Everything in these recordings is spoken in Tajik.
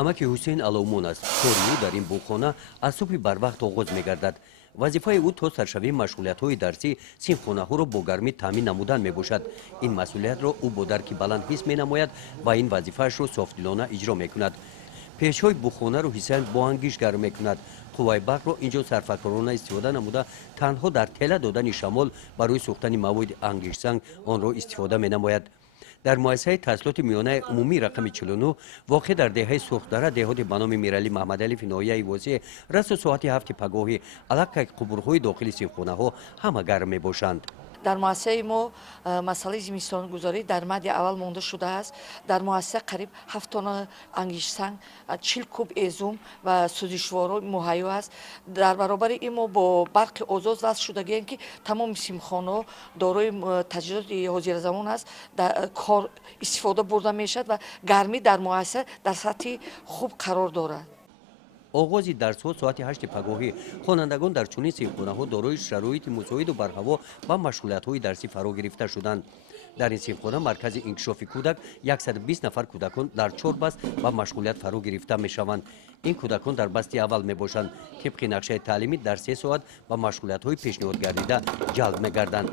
амаки ҳусейн аловмон аст. кори ӯ дар ин буғхона аз субҳи барвақт оғоз мегардад. вазифаи ӯ то саршавии машғулиятҳои дарсӣ синфхонаҳоро бо гармӣ таъмин намудан мебошад. ин масъулиятро ӯ бо дарки баланд ҳис менамояд ва ин вазифаашро софдилона иҷро мекунад. пешҳои буғхонаро ҳусейн бо ангиш гарм мекунад. қувваи барқро инҷо сарфакорона истифода намуда танҳо дар тела додани шамол барои сӯхтани маводи ангишсанг онро истифода менамояд. дар муассисаи таҳсилоти миёнаи умумии рақами 49 воқеъ дар деҳаи Сурхдара деҳоте ба номи Миралӣ Маҳмадалиев ноҳияи Восеъ расу соати 7 пагоҳӣ аллакай қубурҳои дохили синфхонаҳо ҳама гарм мебошанд. дар муассисаи мо масъалаи зимистонгузорӣ дар мадди аввал монда шудааст. дар муассиса қариб 7 тонна ангишсанг, 40 куб эзум ва сӯзишворо муҳайё аст. дар баробари ин мо бо барқи озоз васл шудагием ки тамоми симхонаҳо дорои таҷҳизоти ҳозиразамон аст. кор истифода бурда мешавад ва гармӣ дар муассиса дар сатҳи хуб қарор дорад. оғози дарсҳо соати 8 пагоҳӣ хонандагон дар чунин синфхонаҳо дорои шароити мусоиду барҳаво ба машғулиятҳои дарсӣ фаро гирифта шуданд. дар ин синфхона маркази инкишофи кӯдак 120 нафар кӯдакон дар 4 баст ба машғулият фаро гирифта мешаванд. ин кӯдакон дар басти аввал мебошанд. тибқи нақшаи таълимӣ дар 3 соат ба машғулиятҳои пешниҳод гардида ҷалб мегарданд.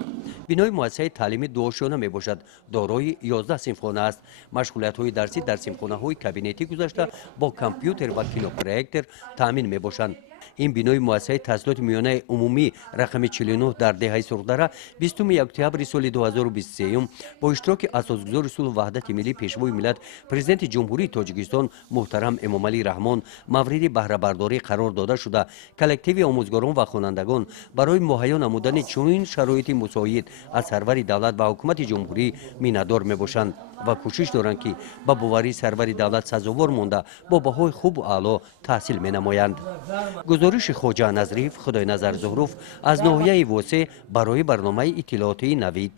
бинои муассисаи таълимӣ дуошона мебошад. дорои 11 синфхона аст. машғулиятҳои дарсӣ дар синфхонаҳои кабинетӣ гузашта бо компютер ва кинопроектор таъмин мебошанд. ин бинои муассисаи таҳсилоти миёнаи умумии рақами 49 дар деҳаи Сурхдара 20 октябри соли 2023 бо иштироки асосгузори сулҳу ваҳдати миллӣ пешвои миллат президенти ҷумҳурии Тоҷикистон муҳтарам Эмомалӣ Раҳмон мавриди баҳрабардорӣ қарор дода шуда, коллективи омӯзгорон ва хонандагон барои муҳайё намудани чунин шароити мусоид аз сарвари давлат ва ҳукумати ҷумҳурӣ миннатдор мебошанд ва кӯшиш доранд ки ба боварии сарвари давлат сазовор монда бо баҳои хубу аъло таҳсил менамоянд. гузориши Хоҷа Назриф, Худойназар Зуҳруф аз ноҳияи Восеъ барои барномаи иттилоотии Навид.